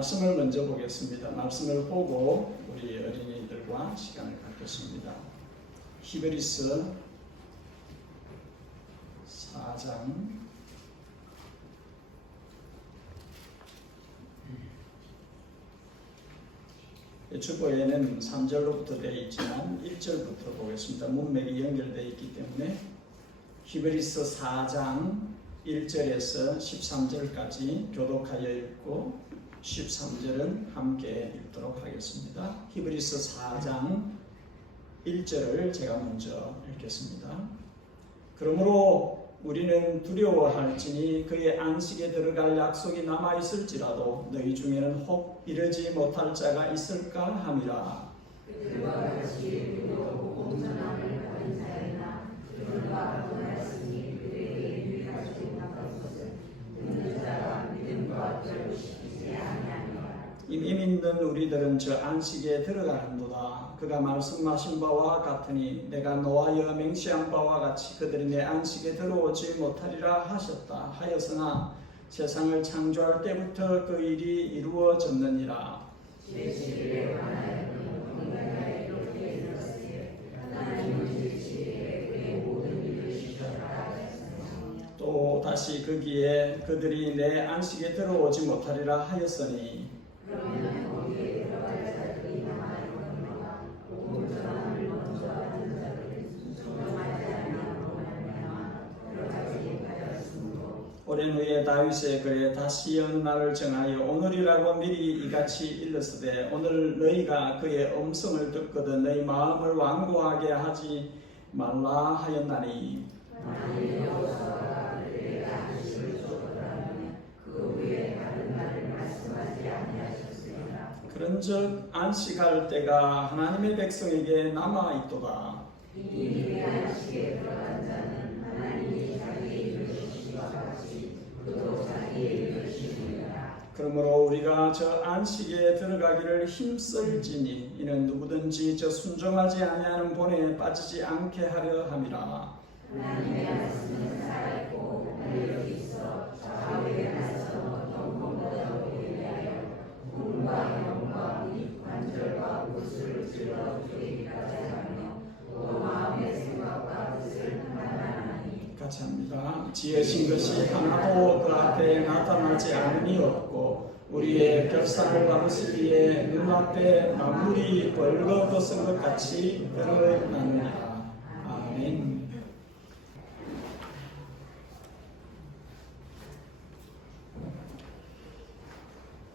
말씀을 먼저 보겠습니다. 말씀을 보고 우리 어린이들과 시간을 갖겠습니다. 히브리서 4장 주보에는 3절로부터 되어 있지만 1절부터 보겠습니다. 문맥이 연결되어 있기 때문에 히브리서 4장 1절에서 13절까지 교독하여 읽고 13절은 함께 읽도록 하겠습니다. 히브리서 4장 1절을 제가 먼저 읽겠습니다. 그러므로 우리는 두려워할지니 그의 안식에 들어갈 약속이 남아있을지라도 너희 중에는 혹 이르지 못할 자가 있을까 함이라. 그들과 같이 의롭고 온전함을 가진 자이나 그들과 같은 말씀이 그들에게 유익하지 못한 것은 듣는 자가 믿음과 결부시키지 아니하니라. 이미 믿는 우리들은 저 안식에 들어가는도다. 그가 말씀하신 바와 같으니 내가 노하여 맹세한 바와 같이 그들이 내 안식에 들어오지 못하리라 하셨다 하였으나 세상을 창조할 때부터 그 일이 이루어졌느니라. 제7일에 관하여 언젠가에 이렇게 일렀으되 하나님은 제7일에 그의 모든 일을 쉬셨다 하였으니 또 다시 거기에 그들이 내 안식에 들어오지 못하리라 하였으니 그러면 거기에 들어갈 자들이 남아있거니와 온전함을 먼저 하는 자들은 순종하지 아니함으로 말미암아 들어가지 못하였으므로 오랜 후에 다윗의 글에 다시 어느 날을 정하여 오늘이라고 미리 이같이 일렀으되 오늘 너희가 그의 음성을 듣거든 너희 마음을 완고하게 하지 말라 하였나니 만일 여호수아가 그들에게 안식을 주었더라면 그 후에 다른 날을 말씀하지 아니하셨으리라. 그런즉 안식할 때가 하나님의 백성에게 남아있도다. 이미 그의 안식에 들어간 자는 하나님이 자기의 일을 주신 것 같이 그도 자기의 일을 주시리라. 그러므로 우리가 저 안식에 들어가기를 힘쓸지니 이는 누구든지 저 순종하지 아니하는 본에 빠지지 않게 하려 함이라. 하나님의 말씀은 살아있고 능력이 있어 좌우에 나서 어떤 검보다도 예리하여 몸과 영과 및 관절과骨을 찔러 쪼개기까지 하며 또 마음의 생각과 뜻을 판단하니 같이 합니다. 지으신 것이 하나도 그 앞에 나타나지 않음이 없고 우리의 결산을 받으시기에 눈앞에 만물이 벌거벗은 것 같이 드러나느니라. 아멘.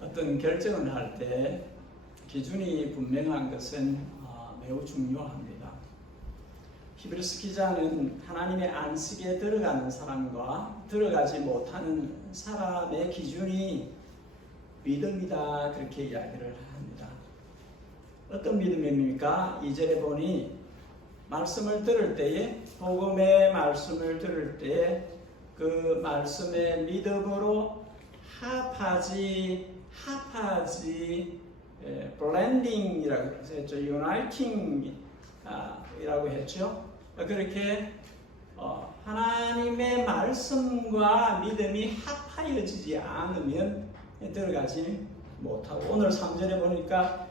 어떤 결정을 할 때 기준이 분명한 것은 매우 중요합니다. 히브리서 기자는 하나님의 안식에 들어가는 사람과 들어가지 못하는 사람의 기준이 믿음이다 그렇게 이야기를 합니다. 어떤 믿음입니까? 2절에 보니 말씀을 들을 때에 복음의 말씀을 들을 때에 그 말씀의 믿음으로 합하지 블렌딩이라고 했죠. 유나이팅이라고 했죠. 그렇게 하나님의 말씀과 믿음이 합하여지지 않으면 들어가지 못하고 오늘 3절에 보니까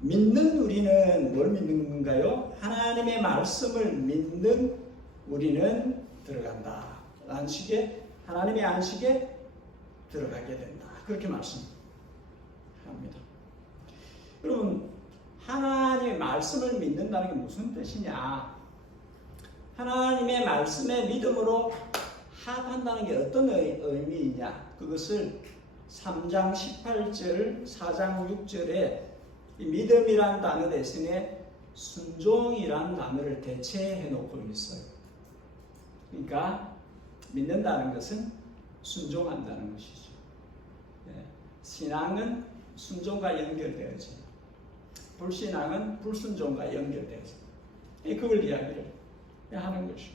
믿는 우리는 뭘 믿는 건가요? 하나님의 말씀을 믿는 우리는 들어간다. 안식에 하나님의 안식에 들어가게 된다. 그렇게 말씀합니다. 여러분 하나님의 말씀을 믿는다는 게 무슨 뜻이냐? 하나님의 말씀에 믿음으로 합한다는 게 어떤 의미이냐? 그것을 3장 18절, 4장 6절에 믿음이란 단어 대신에 순종이란 단어를 대체해 놓고 있어요. 그러니까 믿는다는 것은 순종한다는 것이죠. 신앙은 순종과 연결되어져. 불신앙은 불순종과 연결되어져. 그걸 이야기를 하는 것이죠.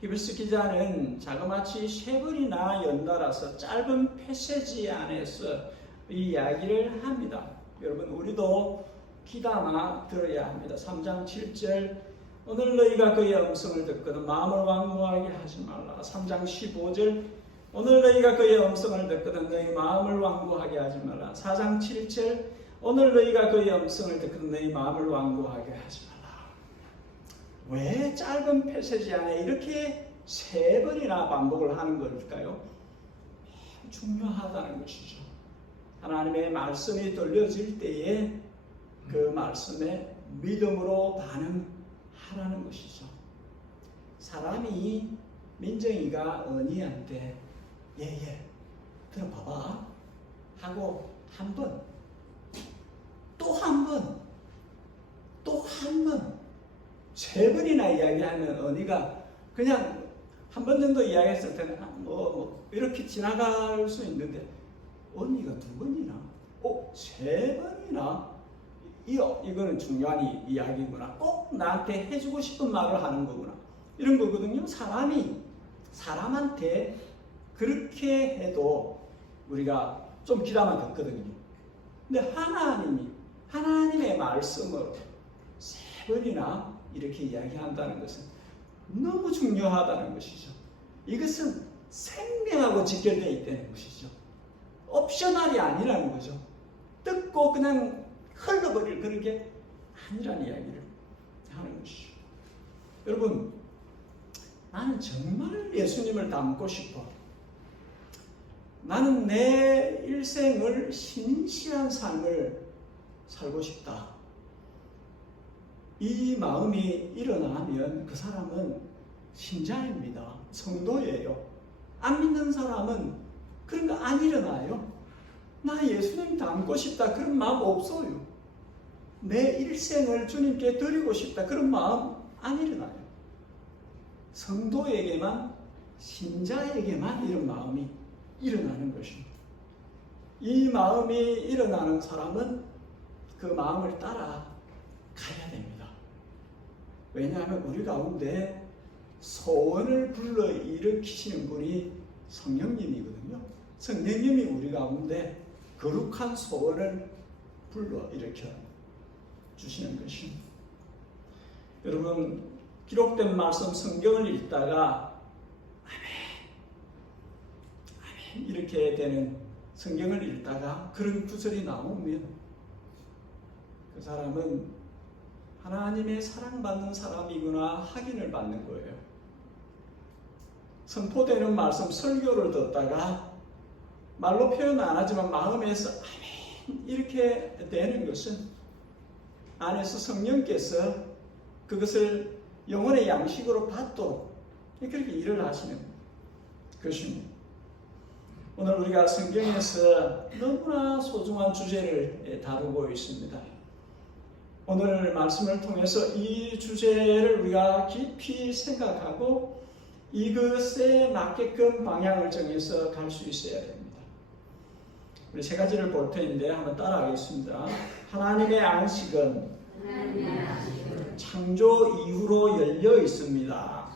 히브리서 기자는 자그마치 3번이나 연달아서 짧은 패시지 안에서 이 이야기를 합니다. 여러분 우리도 귀담아 들어야 합니다. 3장 7절 오늘 너희가 그의 음성을 듣거든 마음을 완고하게 하지 말라. 3장 15절 오늘 너희가 그의 음성을 듣거든 너희 마음을 완고하게 하지 말라. 4장 7절 오늘 너희가 그의 음성을 듣거든 너희 마음을 완고하게 하지 말라. 왜 짧은 패시지 안에 이렇게 3번이나 반복을 하는 걸까요? 중요하다는 것이죠. 하나님의 말씀이 들려질 때에 그 말씀에 믿음으로 반응하라는 것이죠. 사람이 민정이가 언니한테 예예 들어봐봐 하고 한 번, 또 한 번, 또 한 번, 3번이나 이야기하면 언니가 그냥 한 번 정도 이야기했을 때는 뭐 이렇게 지나갈 수 있는데 언니가 2번이나 3번이나 이거는 중요한 이야기구나. 꼭 나한테 해주고 싶은 말을 하는 거구나. 이런 거거든요. 사람한테 그렇게 해도 우리가 좀 기다만 듣거든요. 근데 하나님의 말씀을 3번이나 이렇게 이야기한다는 것은 너무 중요하다는 것이죠. 이것은 생명하고 직결되어 있다는 것이죠. 옵셔널이 아니라는 거죠. 듣고 그냥 흘러버릴 그런 게 아니라는 이야기를 하는 것이죠. 여러분, 나는 정말 예수님을 닮고 싶어. 나는 내 일생을 신실한 삶을 살고 싶다. 이 마음이 일어나면 그 사람은 신자입니다. 성도예요. 안 믿는 사람은 그런 거 안 일어나요. 나 예수님 닮고 싶다. 그런 마음 없어요. 내 일생을 주님께 드리고 싶다. 그런 마음 안 일어나요. 성도에게만, 신자에게만 이런 마음이 일어나는 것입니다. 이 마음이 일어나는 사람은 그 마음을 따라 가야 됩니다. 왜냐하면 우리 가운데 소원을 불러 일으키시는 분이 성령님이거든요. 성령님이 우리 가운데 거룩한 소원을 불러 일으켜 주시는 것입니다. 여러분, 기록된 말씀 성경을 읽다가 아멘 이렇게 되는 성경을 읽다가 그런 구절이 나오면 그 사람은 하나님의 사랑받는 사람이구나 확인을 받는 거예요. 선포되는 말씀 설교를 듣다가 말로 표현 안 하지만 마음에서 아멘 이렇게 되는 것은 안에서 성령께서 그것을 영혼의 양식으로 받도록 그렇게 일을 하시는 것입니다. 오늘 우리가 성경에서 너무나 소중한 주제를 다루고 있습니다. 오늘 말씀을 통해서 이 주제를 우리가 깊이 생각하고 이것에 맞게끔 방향을 정해서 갈 수 있어야 됩니다. 우리 3가지를 볼 텐데 한번 따라하겠습니다. 하나님의 안식은 창조 이후로 열려 있습니다.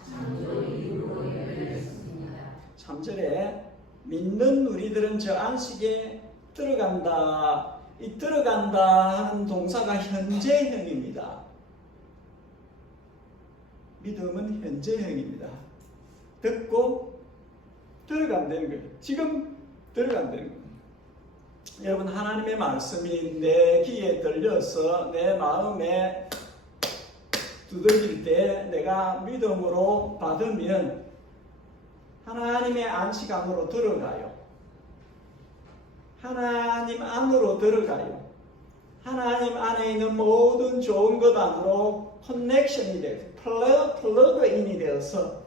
3절에 믿는 우리들은 저 안식에 들어간다. 이 들어간다 하는 동사가 현재형입니다. 믿음은 현재형입니다. 듣고 들어간다는 거예요. 지금 들어간다는 거예요. 여러분, 하나님의 말씀이 내 귀에 들려서 내 마음에 두들길 때 내가 믿음으로 받으면 하나님의 안식 안으로 들어가요. 하나님 안으로 들어가요. 하나님 안에 있는 모든 좋은 것 안으로 커넥션이 돼서 플러그인이 되어서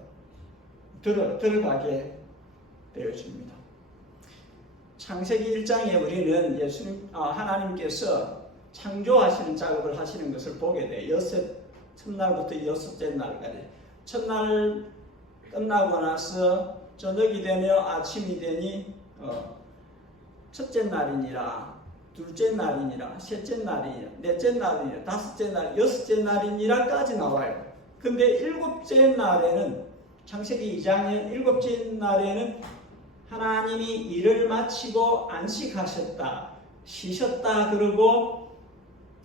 들어가게 되어집니다. 창세기 1장에 우리는 하나님께서 창조하시는 작업을 하시는 것을 보게 돼요. 첫날부터 6째 날까지. 첫날 끝나고 나서 저녁이 되며 아침이 되니 첫째 날이니라, 둘째 날이니라, 셋째 날이니라, 넷째 날이니라, 다섯째 날, 6째 날이니라까지 나와요. 근데 7째 날에는 창세기 2장의 7째 날에는 하나님이 일을 마치고 안식하셨다, 쉬셨다 그러고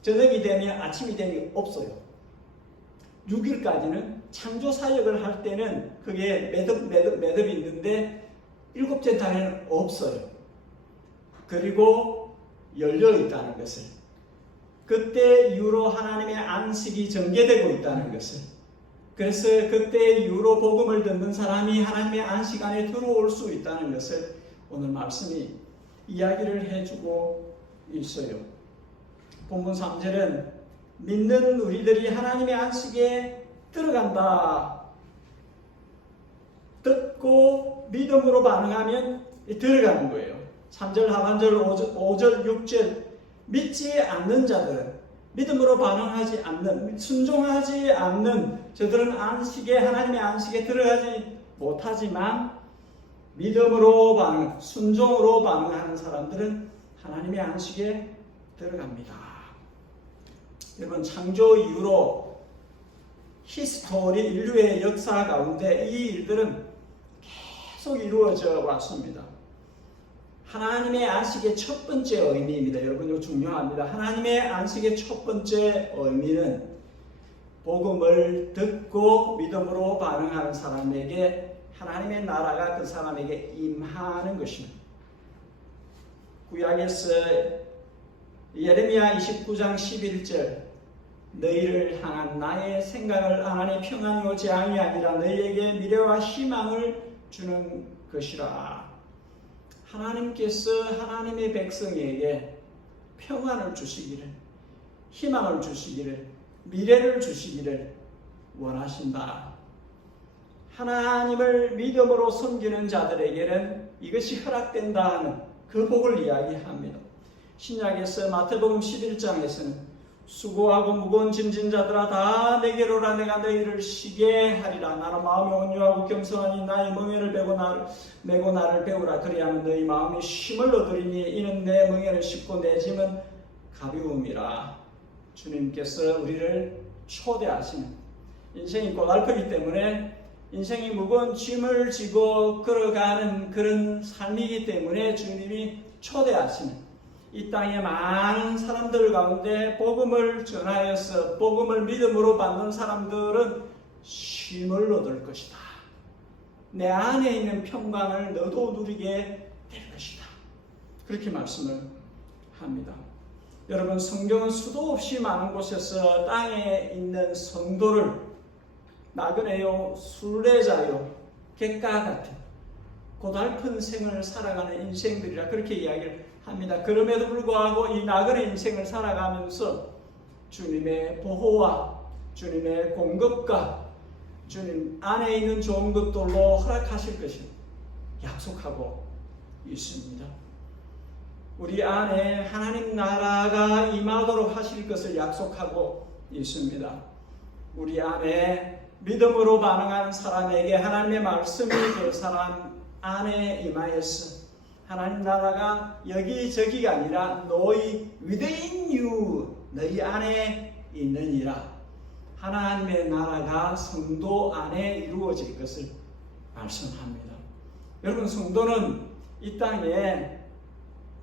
저녁이 되면 아침이 되니 없어요. 6일까지는 창조 사역을 할 때는 그게 매듭이 있는데 일곱째 달에는 없어요. 그리고 열려 있다는 것을, 그때 이후로 하나님의 안식이 전개되고 있다는 것을, 그래서 그때 이후로 복음을 듣는 사람이 하나님의 안식 안에 들어올 수 있다는 것을 오늘 말씀이 이야기를 해주고 있어요. 본문 3절은 믿는 우리들이 하나님의 안식에 들어간다. 듣고 믿음으로 반응하면 들어가는 거예요. 3절 하반절 5절 6절 믿지 않는 자들은, 믿음으로 반응하지 않는, 순종하지 않는 저들은 하나님의 안식에 들어가지 못하지만 믿음으로 반응, 순종으로 반응하는 사람들은 하나님의 안식에 들어갑니다. 여러분, 창조 이후로 히스토리, 인류의 역사 가운데 이 일들은 계속 이루어져 왔습니다. 하나님의 안식의 첫 번째 의미입니다. 여러분, 이거 중요합니다. 하나님의 안식의 첫 번째 의미는 복음을 듣고 믿음으로 반응하는 사람에게 하나님의 나라가 그 사람에게 임하는 것입니다. 구약에서 예레미야 29장 11절 너희를 향한 나의 생각을 하나님의 평안이요 재앙이 아니라 너희에게 미래와 희망을 주는 것이라. 하나님께서 하나님의 백성에게 평안을 주시기를, 희망을 주시기를, 미래를 주시기를 원하신다. 하나님을 믿음으로 섬기는 자들에게는 이것이 허락된다 하는 그 복을 이야기합니다. 신약에서 마태복음 11장에서는 수고하고 무거운 짐진 자들아 다 내게로 오라 내가 너희를 쉬게 하리라. 나는 마음이 온유하고 겸손하니 나의 멍에를 메고 나를 배우라. 그리하면 너희 마음이 쉼을 얻으리니 이는 내 멍에는 쉽고 내 짐은 가벼움이라. 주님께서 우리를 초대하시는, 인생이 고달프기 때문에 인생이 무거운 짐을 지고 걸어가는 그런 삶이기 때문에 주님이 초대하시는, 이 땅의 많은 사람들 가운데 복음을 전하여서 복음을 믿음으로 받는 사람들은 쉼을 얻을 것이다. 내 안에 있는 평강을 너도 누리게 될 것이다. 그렇게 말씀을 합니다. 여러분, 성경은 수도 없이 많은 곳에서 땅에 있는 성도를 나그네요, 순례자요, 객가 같은 고달픈 생을 살아가는 인생들이라 그렇게 이야기를 합니다. 그럼에도 불구하고 이 나그네 인생을 살아가면서 주님의 보호와 주님의 공급과 주님 안에 있는 좋은 것들로 허락하실 것을 약속하고 있습니다. 우리 안에 하나님 나라가 임하도록 하실 것을 약속하고 있습니다. 우리 안에 믿음으로 반응하는 사람에게 하나님의 말씀이 그 사람 안에 임하여서 하나님 나라가 여기저기가 아니라 너희 within you, 너희 안에 있느니라. 하나님의 나라가 성도 안에 이루어질 것을 말씀합니다. 여러분, 성도는 이 땅에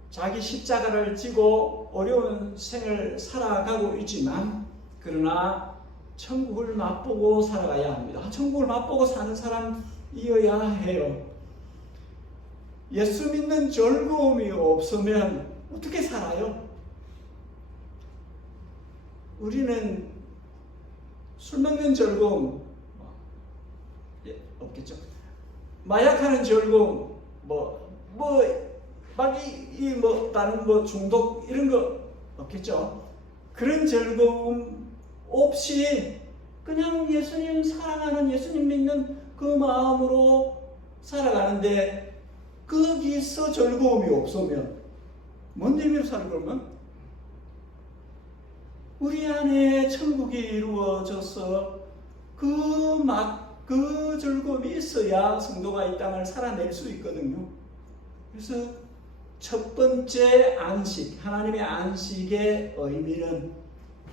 자기 십자가를 지고 어려운 생을 살아가고 있지만 그러나 천국을 맛보고 살아가야 합니다. 천국을 맛보고 사는 사람이어야 해요. 예수 믿는 즐거움이 없으면 어떻게 살아요? 우리는 술 먹는 즐거움 없겠죠. 마약하는 즐거움, 다른 중독 이런 거 없겠죠. 그런 즐거움 없이 그냥 예수님 사랑하는, 예수님 믿는 그 마음으로 살아가는데 거기서 즐거움이 없으면 뭔 의미로 사는 거면? 우리 안에 천국이 이루어져서 그 즐거움이 있어야 성도가 이 땅을 살아낼 수 있거든요. 그래서 첫 번째 안식, 하나님의 안식의 의미는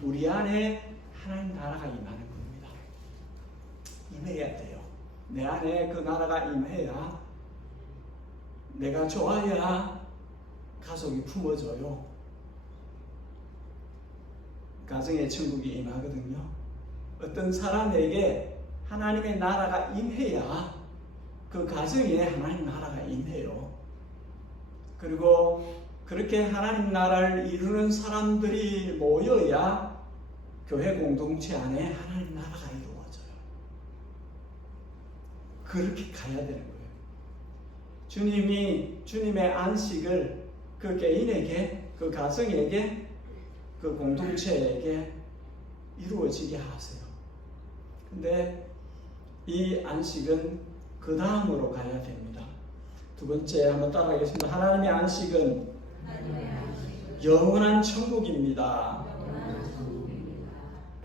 우리 안에 하나님 나라가 임하는 겁니다. 임해야 돼요. 내 안에 그 나라가 임해야, 내가 좋아야 가족이 품어져요. 가정에 천국이 임하거든요. 어떤 사람에게 하나님의 나라가 임해야 그 가정에 하나님 나라가 있네요. 그리고 그렇게 하나님 나라를 이루는 사람들이 모여야 교회 공동체 안에 하나님 나라가 이루어져요. 그렇게 가야 되는 거예요. 주님이 주님의 안식을 그 개인에게, 그 가정에게, 그 공동체에게 이루어지게 하세요. 근데 이 안식은 그 다음으로 가야 됩니다. 두 번째 한번 따라하겠습니다. 하나님의 안식은 영원한 천국입니다.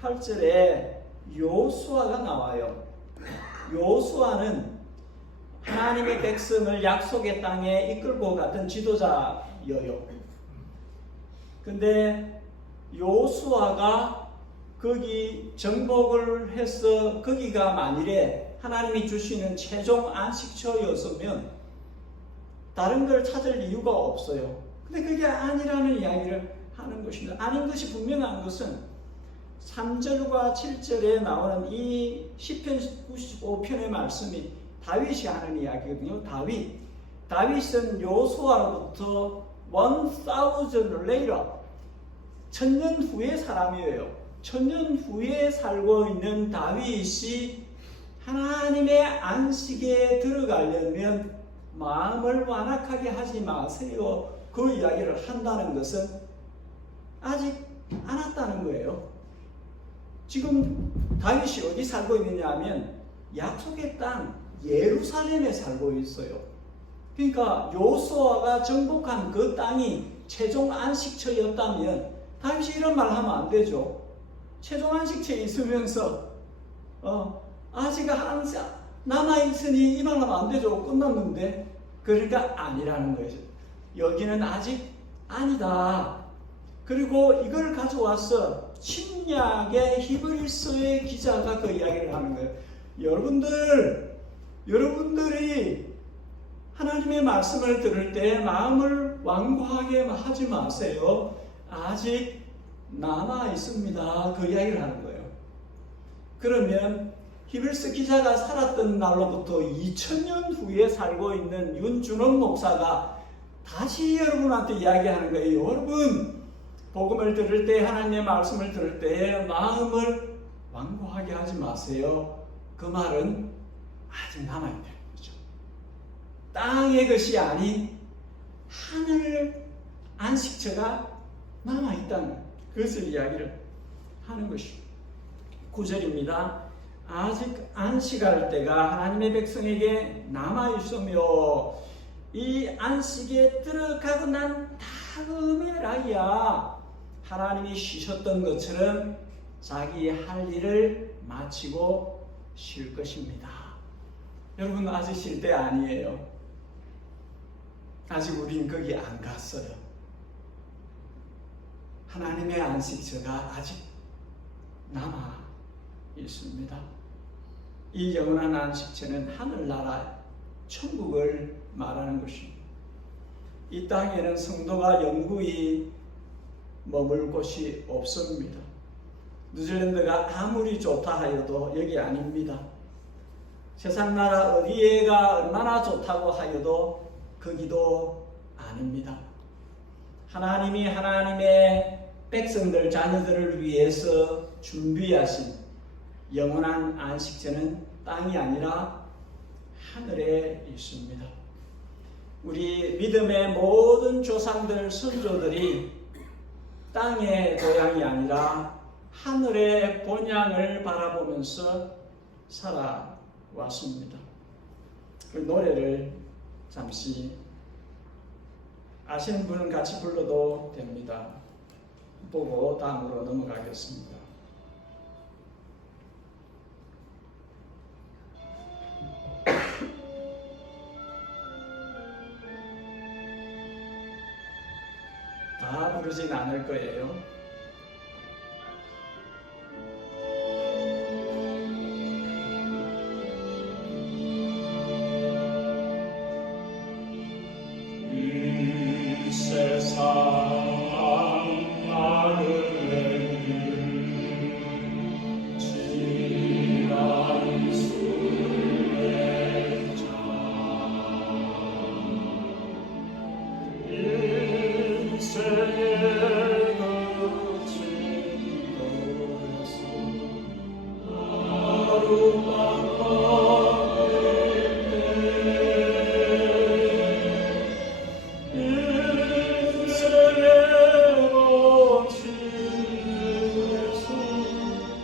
8절에 요수아가 나와요. 요수아는 하나님의 백성을 약속의 땅에 이끌고 갔던 지도자여요. 근데 요수아가 거기 정복을 해서 거기가 만일에 하나님이 주시는 최종 안식처였으면 다른 걸 찾을 이유가 없어요. 근데 그게 아니라는 이야기를 하는 것입니다. 아닌 것이 분명한 것은 3절과 7절에 나오는 이 시편 95편의 말씀이 다윗이 하는 이야기거든요. 다윗은 요수아로부터 1000 later, 1000년 후의 사람이에요. 1000년 후에 살고 있는 다윗이 하나님의 안식에 들어가려면 마음을 완악하게 하지 마세요. 그 이야기를 한다는 것은 아직 안 왔다는 거예요. 지금 다윗이 어디 살고 있느냐 하면 약속의 땅 예루살렘에 살고 있어요. 그러니까 요수아가 정복한 그 땅이 최종 안식처였다면 다윗이 이런 말 하면 안 되죠. 최종 안식처에 있으면서 아직 남아있으니 이 말 하면 안 되죠. 끝났는데. 그러니까 아니라는 거죠. 여기는 아직 아니다. 그리고 이걸 가져와서 신약의 히브리서의 기자가 그 이야기를 하는 거예요. 여러분들이 하나님의 말씀을 들을 때 마음을 완고하게 하지 마세요. 아직 남아 있습니다. 그 이야기를 하는 거예요. 그러면 히브리서 기자가 살았던 날로부터 2000년 후에 살고 있는 윤준원 목사가 다시 여러분한테 이야기하는 거예요. 여러분, 복음을 들을 때, 하나님의 말씀을 들을 때 마음을 완고하게 하지 마세요. 그 말은 아직 남아있다는 거죠. 땅의 것이 아닌 하늘 안식처가 남아있다는 그것을 이야기를 하는 것입니다. 9절입니다. 아직 안식할 때가 하나님의 백성에게 남아있으며 이 안식에 들어가고 난 다음에라야 하나님이 쉬셨던 것처럼 자기 할 일을 마치고 쉴 것입니다. 여러분, 아직 쉴 때 아니에요. 아직 우린 거기 안 갔어요. 하나님의 안식처가 아직 남아 있습니다. 이 영원한 안식처는 하늘나라 천국을 말하는 것입니다. 이 땅에는 성도가 영구히 머물 곳이 없습니다. 뉴질랜드가 아무리 좋다 하여도 여기 아닙니다. 세상 나라 어디에가 얼마나 좋다고 하여도 거기도 아닙니다. 하나님이 하나님의 백성들, 자녀들을 위해서 준비하신 영원한 안식처는 땅이 아니라 하늘에 있습니다. 우리 믿음의 모든 조상들, 선조들이 땅의 고향이 아니라 하늘의 본향을 바라보면서 살아왔습니다. 그 노래를 잠시 아시는 분은 같이 불러도 됩니다. 보고 다음으로 넘어가겠습니다. 다 부르진 않을 거예요. 이 세상 지난 수레 자 인생의 거친 도에서 하루만 걸을 때 인생의 거친 도에서 하루만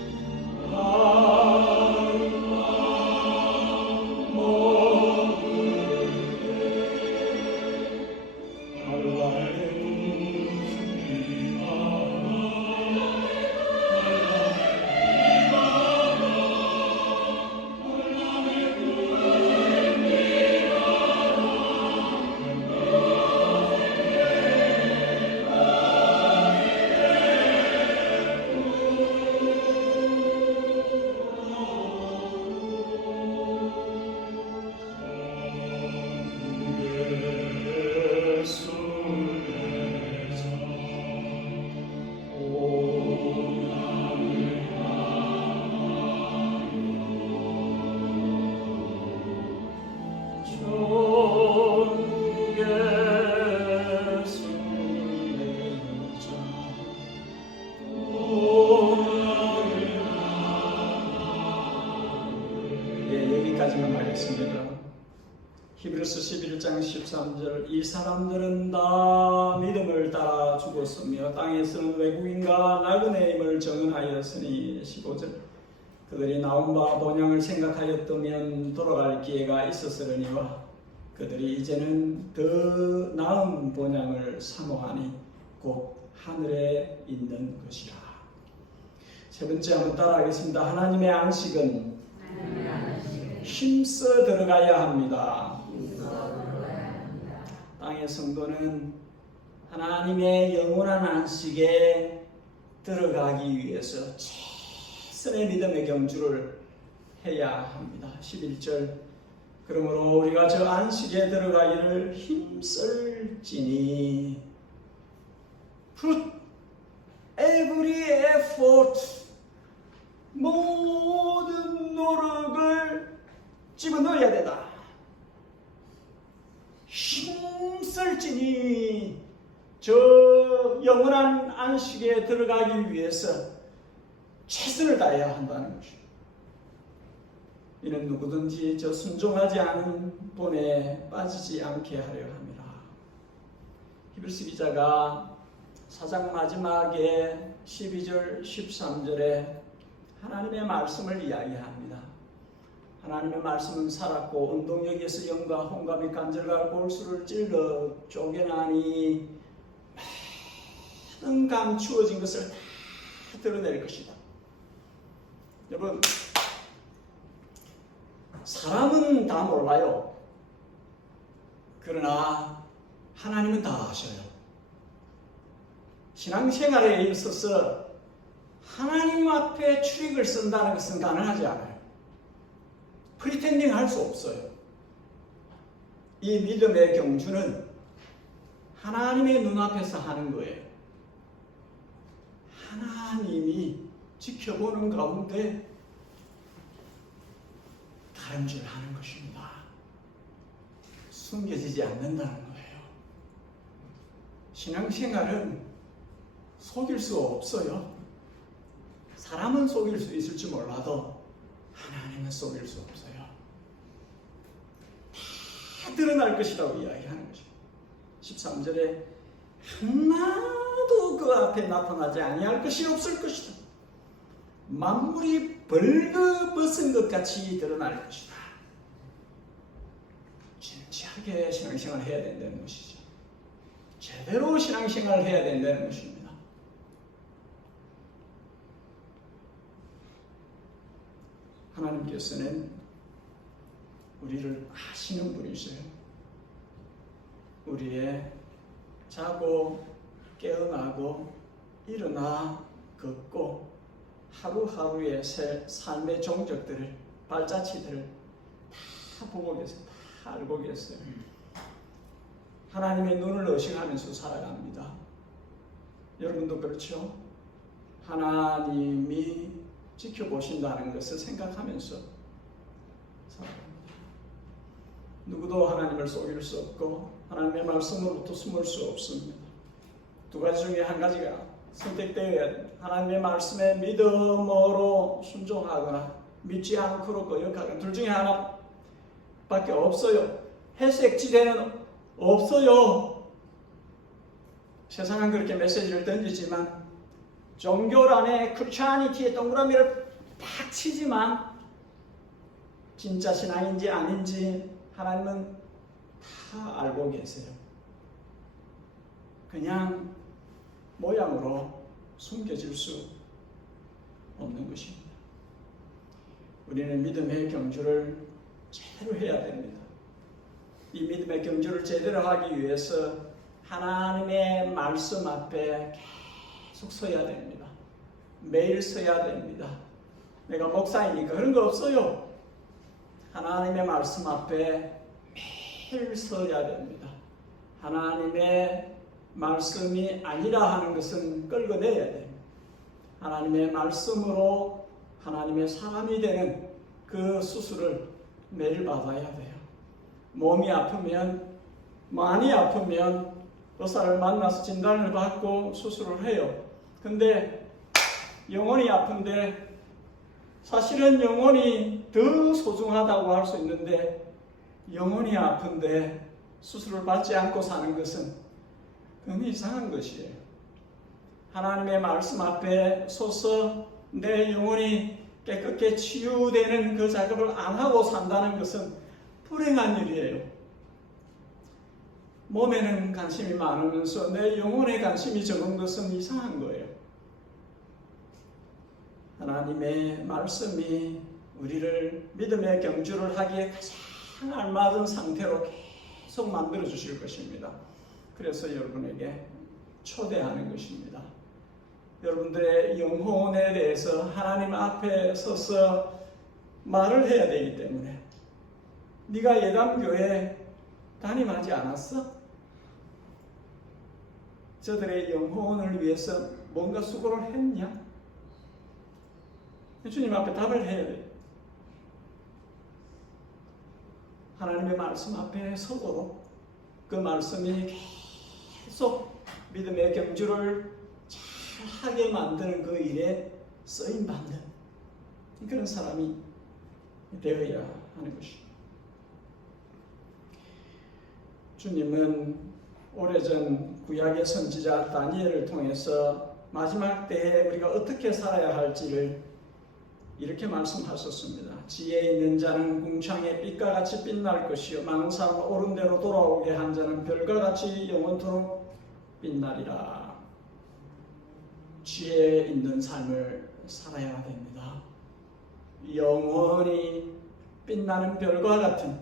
머물 때 여기까지만 하겠습니다. 히브리서 11장 13절 이 사람들은 다 믿음을 따라 죽었으며 땅에서는 외국인과 나그네임을 정언하였으니 15절 그들이 나온 바 본향을 생각하였다면 돌아갈 기회가 있었으려니와 그들이 이제는 더 나은 본향을 사모하니 곧 하늘에 있는 것이라. 세 번째 한번 따라하겠습니다. 하나님의 안식은 힘써 들어가야 합니다. 땅의 성도는 하나님의 영원한 안식에 들어가기 위해서 최선의 믿음의 경주를 해야 합니다. 11절 그러므로 우리가 저 안식에 들어가기를 힘쓸지니 put every effort 모든 노력을 집어넣어야 되다. 힘쓸지니 저 영원한 안식에 들어가기 위해서 최선을 다해야 한다는 것입니다. 이는 누구든지 저 순종하지 않은 본에 빠지지 않게 하려 합니다. 히브리서 기자가 4장 마지막에 12절 13절에 하나님의 말씀을 이야기합니다. 하나님의 말씀은 살았고 운동력에서 영과 혼과 간절과 골수를 찔러 쪼개나니 많은 감추어진 것을 다 드러낼 것이다. 여러분, 사람은 다 몰라요. 그러나 하나님은 다 아셔요. 신앙생활에 있어서 하나님 앞에 출익을 쓴다는 것은 가능하지 않아요. 프리텐딩 할 수 없어요. 이 믿음의 경주는 하나님의 눈앞에서 하는 거예요. 하나님이 지켜보는 가운데 다름질 하는 것입니다. 숨겨지지 않는다는 거예요. 신앙생활은 속일 수 없어요. 사람은 속일 수 있을지 몰라도 하나님은 속일 수 없어요. 다 드러날 것이라고 이야기하는 것입니다. 13절에 하나도 그 앞에 나타나지 아니할 것이 없을 것이다. 만물이 벌거벗은 것 같이 드러날 것이다. 진지하게 신앙생활을 해야 된다는 것이죠. 제대로 신앙생활을 해야 된다는 것입니다. 하나님께서는 우리를 아시는 분이세요. 우리의 자고 깨어나고 일어나 걷고 하루하루의 삶의 종적들을 발자취들을 다 보고 계세요. 다 알고 계세요. 하나님의 눈을 의식하면서 살아갑니다. 여러분도 그렇죠? 하나님이 지켜보신다는 것을 생각하면서 살아갑니다. 누구도 하나님을 속일 수 없고 하나님의 말씀으로부터 숨을 수 없습니다. 두 가지 중에 한 가지가 선택되어야 됩니다. 하나님의 말씀에 믿음으로 순종하거나 믿지 않고 거역하거나 둘 중에 하나밖에 없어요. 회색지대는 없어요. 세상은 그렇게 메시지를 던지지만 종교란에 크리스천리티에 동그라미를 팍 치지만 진짜 신앙인지 아닌지 하나님은 다 알고 계세요. 그냥 모양으로 숨겨질 수 없는 것입니다. 우리는 믿음의 경주를 제대로 해야 됩니다. 이 믿음의 경주를 제대로 하기 위해서 하나님의 말씀 앞에 계속 서야 됩니다. 매일 서야 됩니다. 내가 목사이니까 그런 거 없어요. 하나님의 말씀 앞에 매일 서야 됩니다. 하나님의 말씀이 아니라 하는 것은 끌어내야 됩니다. 하나님의 말씀으로 하나님의 사람이 되는 그 수술을 매일 받아야 돼요. 몸이 아프면, 많이 아프면 의사를 만나서 진단을 받고 수술을 해요. 근데 영혼이 아픈데 사실은 영혼이 더 소중하다고 할 수 있는데 영혼이 아픈데 수술을 받지 않고 사는 것은 그건 이상한 것이에요. 하나님의 말씀 앞에 서서 내 영혼이 깨끗게 치유되는 그 작업을 안 하고 산다는 것은 불행한 일이에요. 몸에는 관심이 많으면서 내 영혼에 관심이 적은 것은 이상한 거예요. 하나님의 말씀이 우리를 믿음의 경주를 하기에 가장 알맞은 상태로 계속 만들어 주실 것입니다. 그래서 여러분에게 초대하는 것입니다. 여러분들의 영혼에 대해서 하나님 앞에 서서 말을 해야 되기 때문에 네가 예담교회 담임하지 않았어? 저들의 영혼을 위해서 뭔가 수고를 했냐? 주님 앞에 답을 해야 돼요. 하나님의 말씀 앞에 서도록 그 말씀이 계속 믿음의 경주를 잘하게 만드는 그 일에 쓰임받는 그런 사람이 되어야 하는 것입니다. 주님은 오래전 구약의 선지자 다니엘을 통해서 마지막 때에 우리가 어떻게 살아야 할지를 이렇게 말씀하셨습니다. 지혜 있는 자는 궁창의 빛과 같이 빛날 것이요 많은 사람을 옳은 대로 돌아오게 한 자는 별과 같이 영원토록 빛나리라. 지혜 있는 삶을 살아야 됩니다. 영원히 빛나는 별과 같은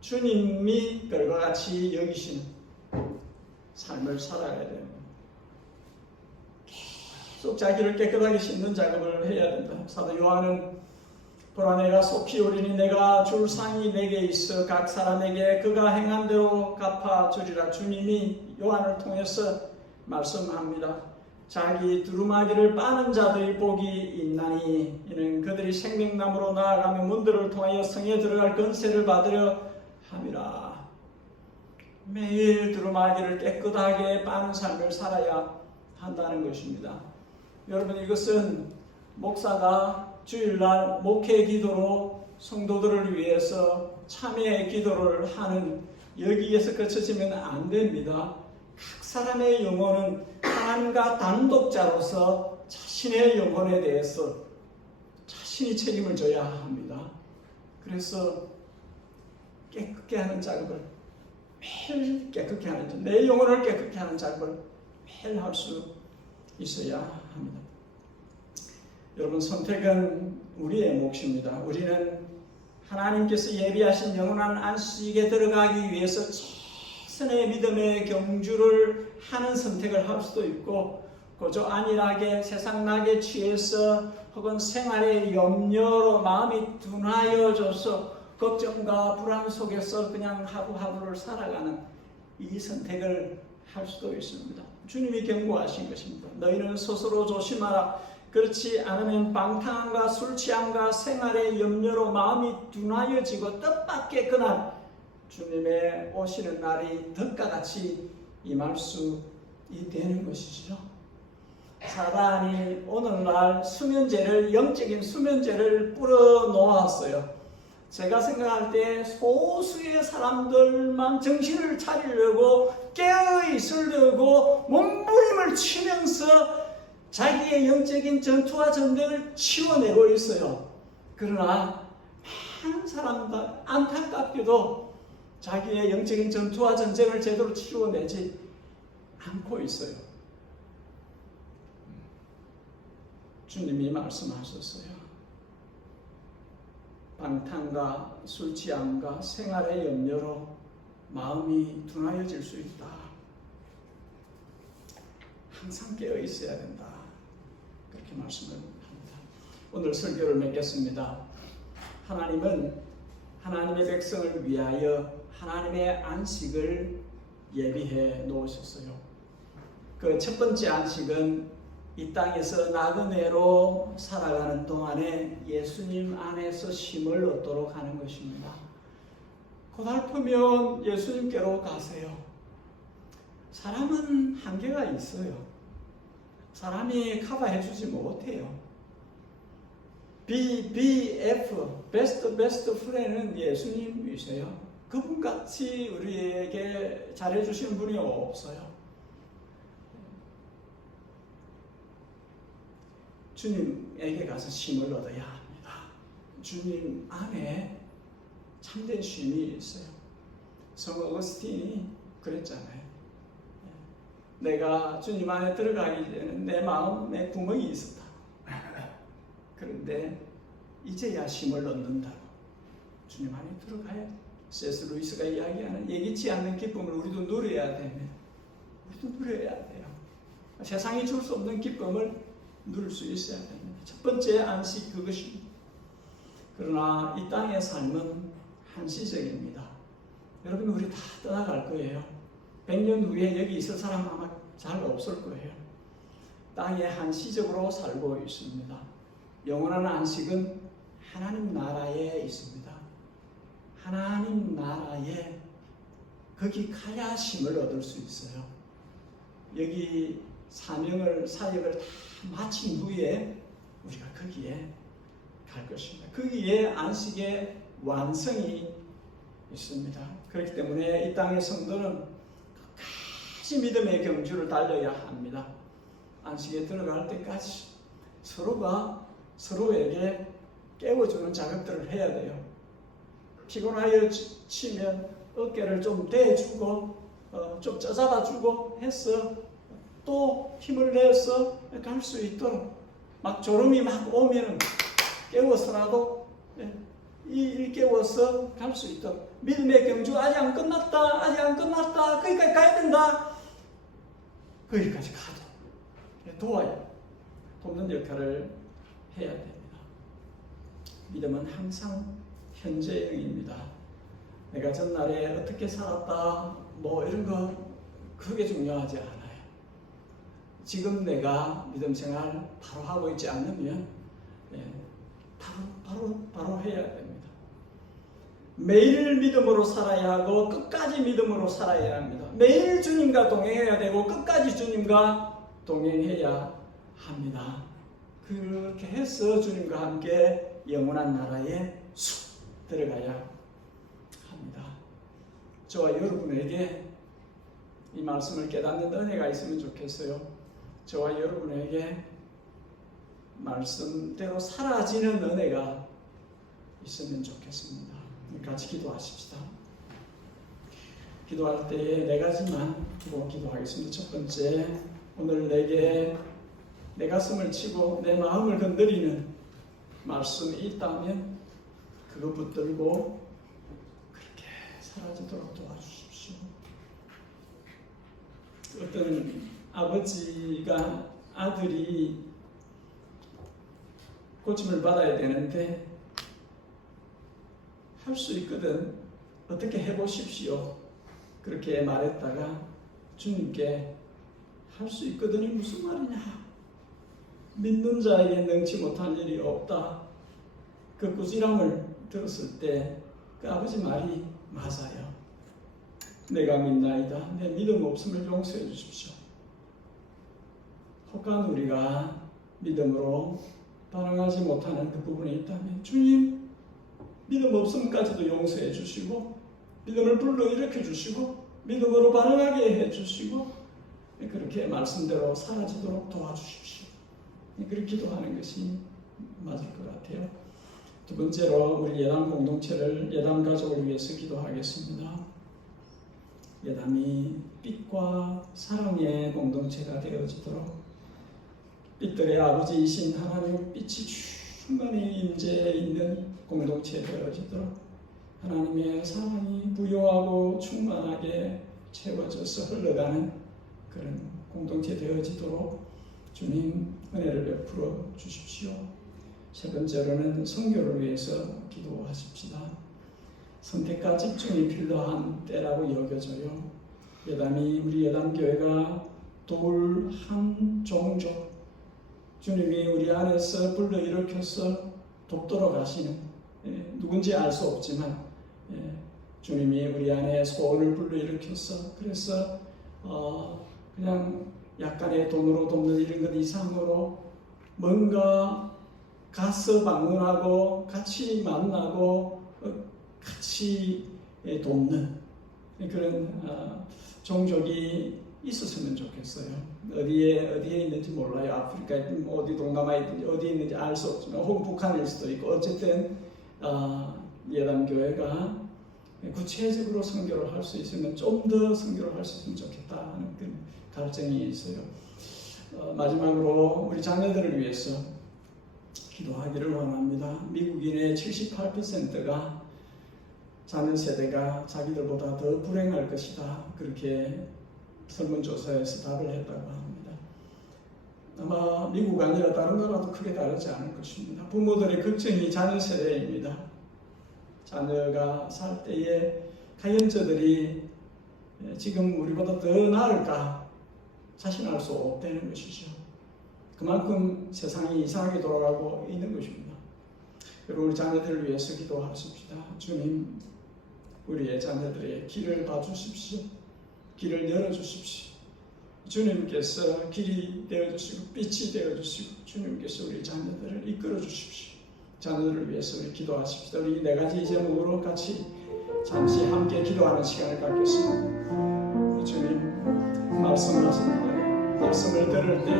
주님이 별과 같이 여기시는 삶을 살아야 됩니다. 계속 자기를 깨끗하게 씻는 작업을 해야 된다. 사도 요한은 보라 내가 속히 오리니 내가 줄 상이 내게 있어 각 사람에게 그가 행한 대로 갚아주리라. 주님이 요한을 통해서 말씀합니다. 자기 두루마기를 빠는 자들이 복이 있나니 이는 그들이 생명나무로 나아가며 문들을 통하여 성에 들어갈 권세를 받으려 함이라. 매일 두루마기를 깨끗하게 빠는 삶을 살아야 한다는 것입니다. 여러분, 이것은 목사가 주일날 목회 기도로 성도들을 위해서 참회 기도를 하는 여기에서 그쳐지면 안 됩니다. 각 사람의 영혼은 하나님과 단독자로서 자신의 영혼에 대해서 자신이 책임을 져야 합니다. 그래서 깨끗게 하는 작업을 매일 깨끗게 하는, 내 영혼을 깨끗게 하는 작업을 매일 할 수 있어야 합니다. 여러분, 선택은 우리의 몫입니다. 우리는 하나님께서 예비하신 영원한 안식에 들어가기 위해서 최선의 믿음의 경주를 하는 선택을 할 수도 있고, 그저 안일하게 세상 낙에 취해서 혹은 생활의 염려로 마음이 둔하여져서 걱정과 불안 속에서 그냥 하루하루를 살아가는 이 선택을 할 수도 있습니다. 주님이 경고하신 것입니다. 너희는 스스로 조심하라. 그렇지 않으면 방탕함과 술취함과 생활의 염려로 마음이 둔하여지고 뜻밖의 그날 주님의 오시는 날이 덕과 같이 임할 수 이 되는 것이죠. 사단이 오늘날 수면제를, 영적인 수면제를 뿌려 놓았어요. 제가 생각할 때 소수의 사람들만 정신을 차리려고 깨어 있으려고 몸부림을 치면서 자기의 영적인 전투와 전쟁을 치워내고 있어요. 그러나 많은 사람들 안타깝게도 자기의 영적인 전투와 전쟁을 제대로 치워내지 않고 있어요. 주님이 말씀하셨어요. 방탕과 술 취함과 생활의 염려로 마음이 둔하여질 수 있다. 항상 깨어 있어야 된다. 그렇게 말씀을 합니다. 오늘 설교를 맺겠습니다. 하나님은 하나님의 백성을 위하여 하나님의 안식을 예비해 놓으셨어요. 그 첫 번째 안식은 이 땅에서 나그네로 살아가는 동안에 예수님 안에서 쉼을 얻도록 하는 것입니다. 고달프면 예수님께로 가세요. 사람은 한계가 있어요. 사람이 커버해주지 못해요. BF, 베스트 프렌드는 예수님이세요. 그분같이 우리에게 잘해주시는 분이 없어요. 주님에게 가서 쉼을 얻어야 합니다. 주님 안에 참된 쉼이 있어요. 성 어거스틴이 그랬잖아요. 내가 주님 안에 들어가기 전에는 내 마음에 구멍이 있었다. 그런데 이제야 쉼을 얻는다고. 주님 안에 들어가야 C.S. 루이스가 이야기하는 예기치 않는 기쁨을 우리도 누려야 됩니다. 우리도 누려야 돼요. 세상이 줄 수 없는 기쁨을 누릴 수 있어야 됩니다. 첫 번째 안식 그것입니다. 그러나 이 땅의 삶은 한시적입니다. 여러분 우리 다 떠나갈 거예요. 100년 후에 여기 있을 사람 아마 잘 없을 거예요. 땅에 한시적으로 살고 있습니다. 영원한 안식은 하나님 나라에 있습니다. 하나님 나라에 거기 가야 쉼을 얻을 수 있어요. 여기 사명을 사역을 다 마친 후에 우리가 거기에 갈 것입니다. 거기에 안식의 완성이 있습니다. 그렇기 때문에 이 땅의 성도는 끝까지 믿음의 경주를 달려야 합니다. 안식에 들어갈 때까지 서로가 서로에게 깨워주는 작업들을 해야 돼요. 피곤하여 치면 어깨를 좀 대주고 좀 짜잡아주고 해서 또 힘을 내서 갈 수 있도록 막 졸음이 막 오면 깨워서라도 일 깨워서 갈 수 있도록 믿음의 경주 아직 안 끝났다 거기까지 가야 된다 거기까지 가도 도와요. 돕는 역할을 해야 됩니다. 믿음은 항상 현재형입니다. 내가 전날에 어떻게 살았다 뭐 이런 거 그게 중요하지 않아요. 지금 내가 믿음 생활 바로 하고 있지 않으면 바로 해야 됩니다. 매일 믿음으로 살아야 하고 끝까지 믿음으로 살아야 합니다. 매일 주님과 동행해야 되고 끝까지 주님과 동행해야 합니다. 그렇게 해서 주님과 함께 영원한 나라에 쑥 들어가야 합니다. 저와 여러분에게 이 말씀을 깨닫는 은혜가 있으면 좋겠어요. 저와 여러분에게 말씀대로 사라지는 은혜가 있으면 좋겠습니다. 같이 기도하십시다. 기도할 때에 네 가지만 기도하겠습니다. 첫 번째, 오늘 내게 내 가슴을 치고 내 마음을 건드리는 말씀이 있다면 그거 붙들고 그렇게 사라지도록 도와주십시오. 어떤 아버지가 아들이 고침을 받아야 되는데 할 수 있거든 어떻게 해보십시오 그렇게 말했다가 주님께 할 수 있거든이 무슨 말이냐, 믿는 자에게 능치 못할 일이 없다, 그 꾸지람을 들었을 때 그 아버지 말이 맞아요. 내가 믿나이다. 내 믿음 없음을 용서해 주십시오. 혹한 우리가 믿음으로 반응하지 못하는 그 부분이 있다면 주님 믿음 없음까지도 용서해 주시고 믿음을 불러일으켜 주시고 믿음으로 반응하게 해 주시고 그렇게 말씀대로 사라지도록 도와주십시오. 그렇게 기도하는 것이 맞을 것 같아요. 두 번째로 우리 예담 공동체를 예담 가족을 위해서 기도하겠습니다. 예담이 빛과 사랑의 공동체가 되어지도록 빛들의 아버지이신 하나님의 빛이 충만히 임재해 있는 공동체 되어지도록 하나님의 사랑이 부요하고 충만하게 채워져서 흘러가는 그런 공동체 되어지도록 주님 은혜를 베풀어 주십시오. 세 번째로는 선교를 위해서 기도하십시다. 선택과 집중이 필요한 때라고 여겨져요. 예담이 우리 예담교회가 돌 한 종족 주님이 우리 안에서 불러일으켜서 돕도록 하시는 누군지 알 수 없지만 주님이 우리 안에 소원을 불러일으켜서 그래서 그냥 약간의 돈으로 돕는 이런 것 이상으로 뭔가 가서 방문하고 같이 만나고 같이 돕는 그런 종족이 있었으면 좋겠어요. 어디에 있는지 몰라요. 아프리카에 있든 어디 동남아에 있든지 어디에 있는지 알 수 없지만 혹은 북한일 수도 있고 어쨌든 예담교회가 구체적으로 선교를 할 수 있으면 좀 더 선교를 할 수 있으면 좋겠다 하는 그런 갈증이 있어요. 마지막으로 우리 자녀들을 위해서 기도하기를 원합니다. 미국인의 78%가 자녀 세대가 자기들보다 더 불행할 것이다. 그렇게 설문조사에서 답을 했다고 합니다. 아마 미국 아니라 다른 나라도 크게 다르지 않을 것입니다. 부모들의 걱정이 자녀 세대입니다. 자녀가 살 때에 과연 저들이 지금 우리보다 더 나을까 자신할 수 없다는 것이죠. 그만큼 세상이 이상하게 돌아가고 있는 것입니다. 여러분 우리 자녀들을 위해서 기도하십시다. 주님 우리의 자녀들의 길을 봐주십시오. 길을 열어주십시오. 주님께서 길이 되어주시고 빛이 되어주시고 주님께서 우리 자녀들을 이끌어주십시오. 자녀들을 위해서 우리 기도하십시다. 우리 네 가지 제목으로 같이 잠시 함께 기도하는 시간을 갖겠습니다. 주님 말씀하십니다. 말씀을 들을 때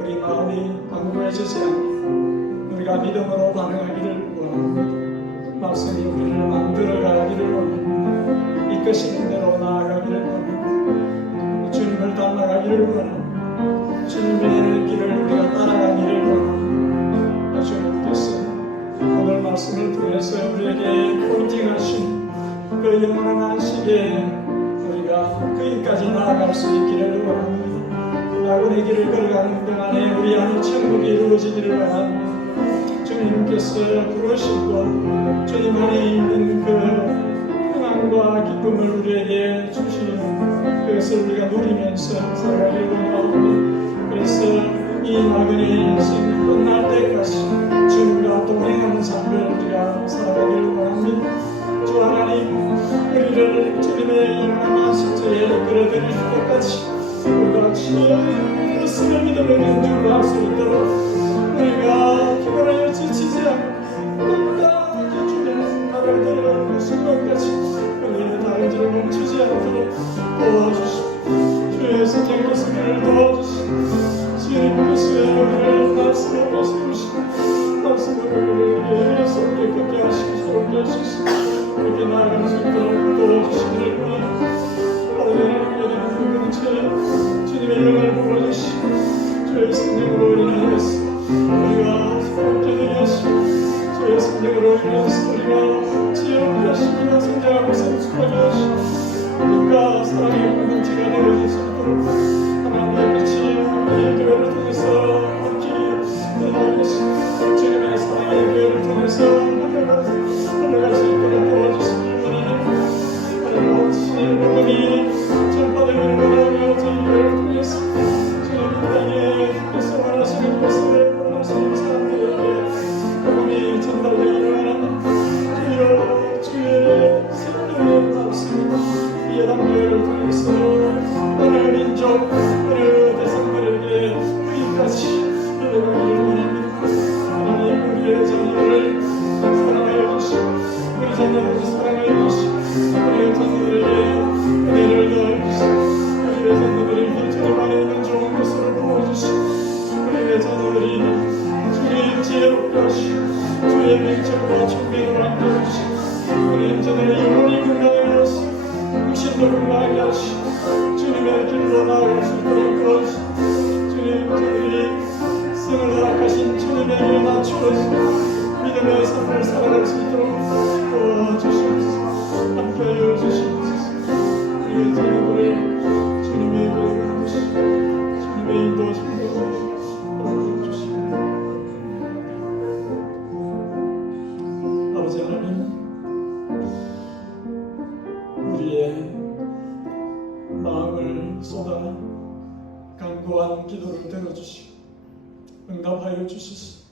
우리 마음이 방구해지지 않게 우리가 믿음으로 반응하기를 원합니다. 말씀이 우리를 만들어가기를 원합니다. 이끄시는 대로 나아가기를 원합니다. 주님을 닮아가기를 원합니다. 주님의 길을 우리가 따라가기를 원합니다. 주님께서 오늘 말씀을 통해서 우리에게 포인팅하신 그 영원한 안식에 우리가 그일까지 나아갈 수 있기를 원합니다. 낙원의 길을 걸어가는 동안에 우리 안에 천국이 이루어지기를 원합니다. 주님께서 부르시고 주님 안에 있는 그 평안과 기쁨을 우리에게 주시는 그것을 우리가 누리면서 살아가기를 원합니다. 그래서 이 낙원의 인생 끝날 때까지 주님과 동행하는 삶을 우리가 살아가기를 원합니다. 주 하나님 우리를 주님의 영원한 안식처에 이끌어드릴 때까지 우리가 주님을 믿음을 견주고 할 수 있도록 우리가 피곤하여 지치지 않고 끝까지 주님의 나라를 들어가는 그 순간까지 우리의 다른지를 멈추지 않도록 도와주시고 주의 성령께서 우리를 도와주시고 주님께서 우리를 말씀으로 세우시고 말씀으로 우리의 손을 걷게 하시고 서럽게 하시고 그렇게 나아갈 수 있도록 도와주시기를 원합니다. 하나님 공동체 주님의 영광을 부어주시고 주의 성령으로 인하여서 우리가 새롭게 되게 하시고 주의 성령으로 인하여서 우리가 지혜롭게 하시고 성장하고 성숙하게 하시고 빛과 사랑의 공동체가 되어질 수 있도록 하나님의 빛이 우리의 교회를 통해서 밝히 되어지시고 주님의 사랑의 교회를 통해서 흘러갈 수 있도록 도와주시길 원하는 하나님 주님의 복음이 전파되기를 원하며 저희 교회를 통해서 주님 땅에 주께서 원하시는 것을 원하시는 사람들에게 복음이 전달되기를 원하는 주의 생명의 말씀 예담교회를 통해서 오늘 민족 주의 맹철과 청명을 안겨주시고 우리 인생의 영혼이 건강하게 하시고 육신도 건강하게 하시고 주님의 길로 나아갈 수 있도록 도와주시고 주님 저들이 성을 허락하신 주님의 길에 맞추어서 믿음의 삶을 살아갈 수 있도록 도와주시옵소서. 함께하여 주시옵소서. 우리의 자녀들의 주님의 교회를 하시고 주님의 인도하심을 도와주시옵소서. 아버지 하나님, 우리의 마음을 쏟아 간구한 기도를 들어주시고 응답하여 주소서.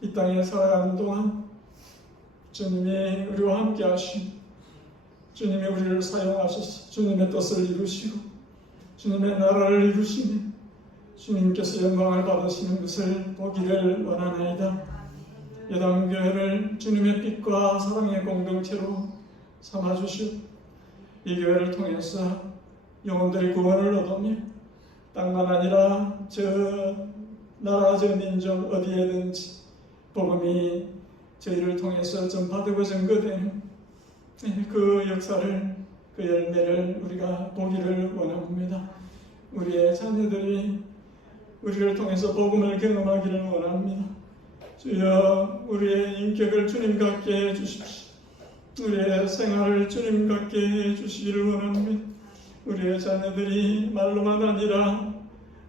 이 땅에 살아가는 동안 주님이 우리와 함께 하시고 주님이 우리를 사용하셔서 주님의 뜻을 이루시고 주님의 나라를 이루시며 주님께서 영광을 받으시는 것을 보기를 원하나이다. 예당교회를 주님의 빛과 사랑의 공동체로 삼아주시고 이 교회를 통해서 영혼들의 구원을 얻으며 땅만 아니라 저 나라 저 민족 어디에든지 복음이 저희를 통해서 전파되고 증거되는 그 역사를 그 열매를 우리가 보기를 원합니다. 우리의 자녀들이 우리를 통해서 복음을 경험하기를 원합니다. 주여 우리의 인격을 주님 같게 해주십시오. 우리의 생활을 주님 같게 해주시기를 원합니다. 우리의 자녀들이 말로만 아니라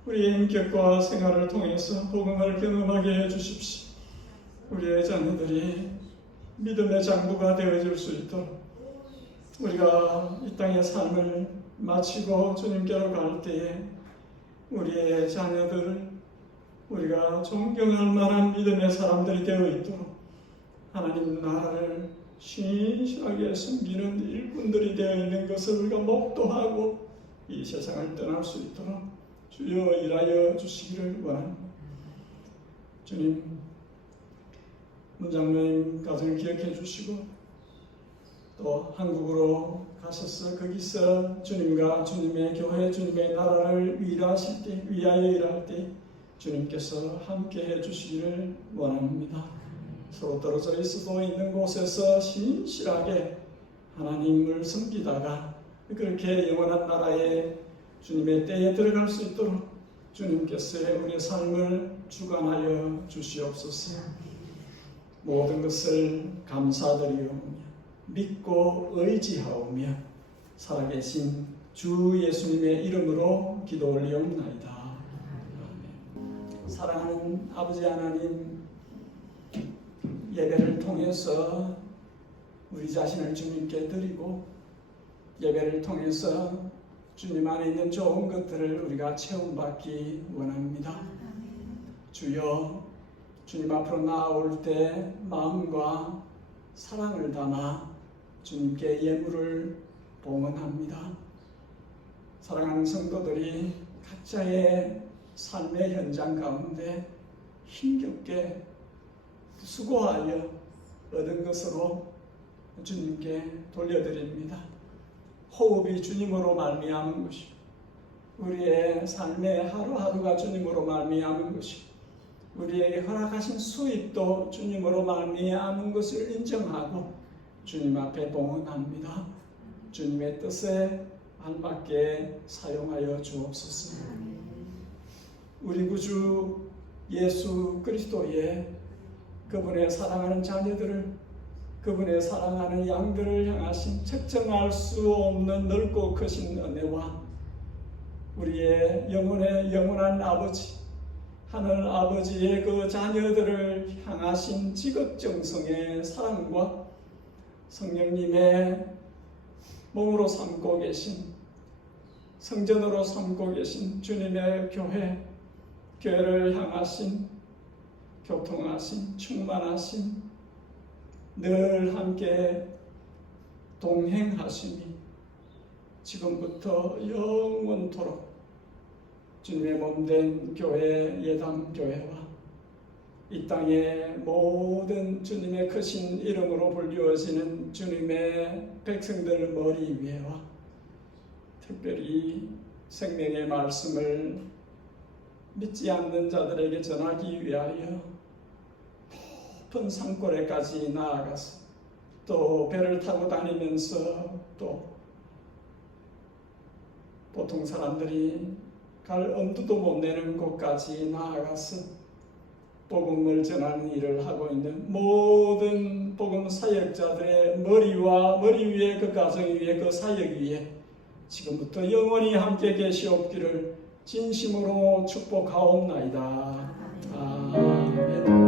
우리의 인격과 생활을 통해서 복음을 경험하게 해주십시오. 우리의 자녀들이 믿음의 장부가 되어줄 수 있도록 우리가 이 땅의 삶을 마치고 주님께로 갈 때에 우리의 자녀들을 우리가 존경할 만한 믿음의 사람들이 되어 있도록 하나님 나라를 신실하게 섬기는 일꾼들이 되어 있는 것을 우리가 목도하고 이 세상을 떠날 수 있도록 주여 일하여 주시기를 원합니다. 주님, 문장로님 가정을 기억해 주시고 또 한국으로 가셔서 거기서 주님과 주님의 교회, 주님의 나라를 위하여 일할 때 주님께서 함께 해주시기를 원합니다. 서로 떨어져 있어도 있는 곳에서 신실하게 하나님을 섬기다가 그렇게 영원한 나라에 주님의 때에 들어갈 수 있도록 주님께서 우리의 삶을 주관하여 주시옵소서. 모든 것을 감사드리오며 믿고 의지하오며 살아계신 주 예수님의 이름으로 기도 올리옵나이다. 사랑하는 아버지 하나님, 예배를 통해서 우리 자신을 주님께 드리고 예배를 통해서 주님 안에 있는 좋은 것들을 우리가 체험받기 원합니다. 주여, 주님 앞으로 나아올 때 마음과 사랑을 담아 주님께 예물을 봉헌합니다. 사랑하는 성도들이 각자의 삶의 현장 가운데 힘겹게 수고하여 얻은 것으로 주님께 돌려드립니다. 호흡이 주님으로 말미암은 것이, 우리의 삶의 하루하루가 주님으로 말미암은 것이, 우리에게 허락하신 수입도 주님으로 말미암은 것을 인정하고 주님 앞에 봉헌합니다. 주님의 뜻에 알맞게 사용하여 주옵소서. 우리 구주 예수 그리스도의 그분의 사랑하는 자녀들을, 그분의 사랑하는 양들을 향하신 측정할 수 없는 넓고 크신 은혜와 우리의 영혼의 영원한 아버지 하늘 아버지의 그 자녀들을 향하신 지극정성의 사랑과 성령님의 몸으로 삼고 계신, 성전으로 삼고 계신 주님의 교회를 향하신 교통하신, 충만하신, 늘 함께 동행하심이 지금부터 영원토록 주님의 몸된 교회, 예당교회와 이 땅의 모든 주님의 크신 이름으로 불리워지는 주님의 백성들 머리 위에와 특별히 생명의 말씀을 믿지 않는 자들에게 전하기 위하여 깊은 산골에까지 나아가서 또 배를 타고 다니면서 또 보통 사람들이 갈 엄두도 못 내는 곳까지 나아가서 복음을 전하는 일을 하고 있는 모든 복음 사역자들의 머리 위에 그 가정 위에 그 사역 위에 지금부터 영원히 함께 계시옵기를 진심으로 축복하옵나이다. 아멘.